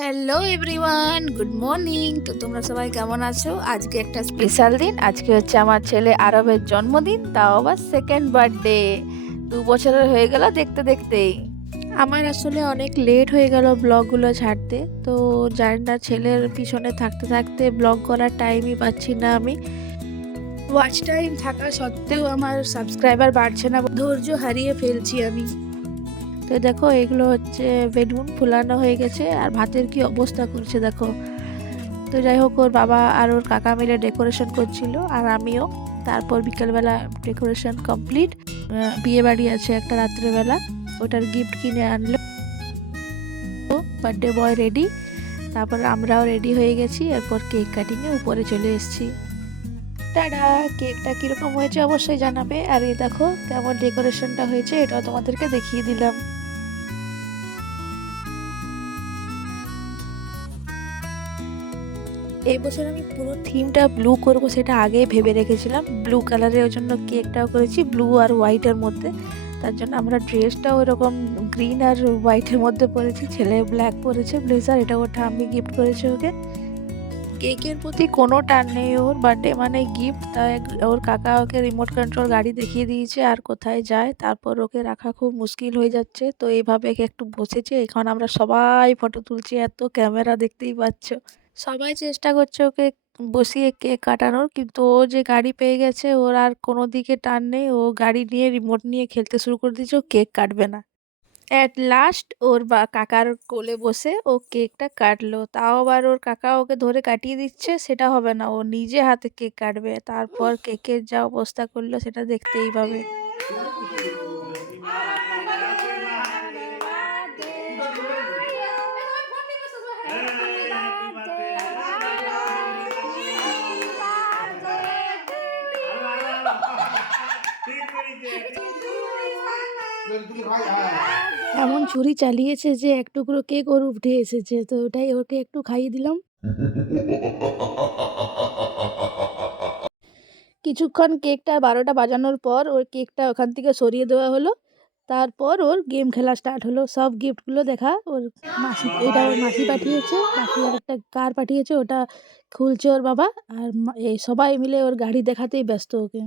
Hello everyone good morning তো তোমরা সবাই কেমন আছো? আজকে একটা স্পেশাল দিন। আজকে হচ্ছে আমার ছেলে আরবের জন্মদিন, তাও আবার সেকেন্ড বার্থডে দু বছরের হয়ে গেল দেখতে দেখতেই। আমার আসলে অনেক লেট হয়ে গেল ব্লগগুলো ছাড়তে। তো জানি না, ছেলের পিছনে থাকতে থাকতে ব্লগ করার টাইমই পাচ্ছি না আমি। ওয়াচ টাইম থাকা সত্ত্বেও আমার সাবস্ক্রাইবার বাড়ছে না। ধৈর্য হারিয়ে ফেলছি আমি। তো দেখো, এগুলো হচ্ছে বেলুন ফুলানো হয়ে গেছে আর ভাতের কি অবস্থা করছে দেখো। তো যাই হোক, ওর বাবা আর ওর কাকা মিলে ডেকোরেশন করছিল আর আমিও। তারপর বিকেলবেলা ডেকোরেশন কমপ্লিট বিয়ে বাড়ি আছে একটা রাত্রেবেলা, ওটার গিফট কিনে আনলো। বার্থডে বয় রেডি তারপর আমরাও রেডি হয়ে গেছি, এরপর কেক কাটিংয়ে উপরে চলে এসেছি। টাডা কেকটা কীরকম হয়েছে অবশ্যই জানাবে। আর এই দেখো, কেমন ডেকোরেশনটা হয়েছে এটাও তোমাদেরকে দেখিয়ে দিলাম। এই বছর আমি পুরো থিমটা ব্লু করব সেটা আগে ভেবে রেখেছিলাম। ব্লু কালারের জন্য কেকটাও করেছি ব্লু আর হোয়াইটের মধ্যে। তার জন্য আমরা ড্রেসটাও এরকম গ্রিন আর হোয়াইটের মধ্যে পরেছি, ছেলে ব্ল্যাক পরেছে ব্লেজার এটা ওটা আমি গিফট করেছি ওকে। কেকের প্রতি কোনো টান নেই ওর বার্থডে মানে গিফট তাই ওর কাকা ওকে রিমোট কন্ট্রোল গাড়ি দেখিয়ে দিয়েছে আর কোথায় যায়, তারপর ওকে রাখা খুব মুশকিল হয়ে যাচ্ছে। তো এইভাবে একটু বসেছে, এখন আমরা সবাই ফটো তুলছি, এত ক্যামেরা দেখতেই পাচ্ছ। সবাই চেষ্টা করছে ওকে বসিয়ে কেক কাটানোর, কিন্তু ও যে গাড়ি পেয়ে গেছে ওর আর কোনো দিকে টান নেই। ও গাড়ি নিয়ে রিমোট নিয়ে খেলতে শুরু করে দিয়েছে, ও কেক কাটবে না। অ্যাট লাস্ট ওর বা কাকার কোলে বসে ও কেকটা কাটলো। তাও আবার ওর কাকা ওকে ধরে কাটিয়ে দিচ্ছে, সেটা হবে না। ও নিজে হাতে কেক কাটবে, তারপর কেকের যা অবস্থা করল সেটা দেখতেই পাবে এমন ছুরি চালিয়েছে যে এক টুকরো কেক ওর উঠে এসেছে, তো ওটাই ওকে একটু খাইয়ে দিলাম। কিছুক্ষণ কেকটা বারোটা বাজানোর পর ওর কেকটা ওখান থেকে সরিয়ে দেওয়া হলো। তারপর ওর গেম খেলা স্টার্ট হলো। সব গিফটগুলো দেখা, ওর মাসি, এটা ওর মাসি পাঠিয়েছে মাসি আর একটা কার পাঠিয়েছে, ওটা খুলছে ওর বাবা, আর সবাই মিলে ওর গাড়ি দেখাতেই ব্যস্ত ওকে।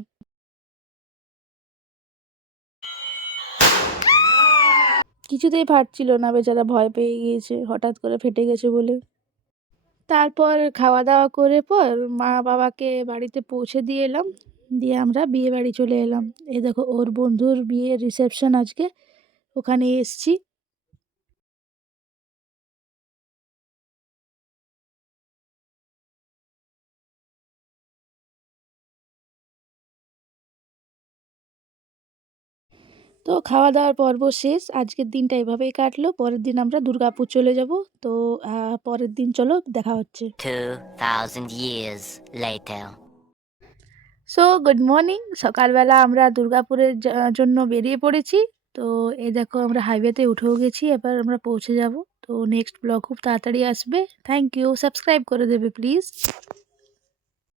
কিছুতেই ফাটছিল না বেচারা ভয় পেয়ে গিয়েছে, হঠাৎ করে ফেটে গেছে বলে। তারপর খাওয়া দাওয়া করে পর মা বাবাকে বাড়িতে পৌঁছে দিয়ে এলাম, দিয়ে আমরা বিয়ে বাড়ি চলে এলাম। এ দেখো, ওর বন্ধুর বিয়ের রিসেপশন আজকে, ওখানে এসছি। তো খাওয়া দাওয়ার পর্ব শেষ। আজকের দিনটা এভাবেই কাটলো। পরের দিন আমরা দুর্গাপুর চলে যাব। তো পরের দিন চলো দেখা হচ্ছে। 2,000 years later. So good morning সকালবেলা আমরা দুর্গাপুরের জন্য বেরিয়ে পড়েছি। তো এই দেখো আমরা হাইওয়েতে উঠেও গেছি। এবার আমরা পৌঁছে যাব। তো নেক্সট ব্লগ খুব তাড়াতাড়ি আসবে। থ্যাংক ইউ সাবস্ক্রাইব করে দেবে প্লিজ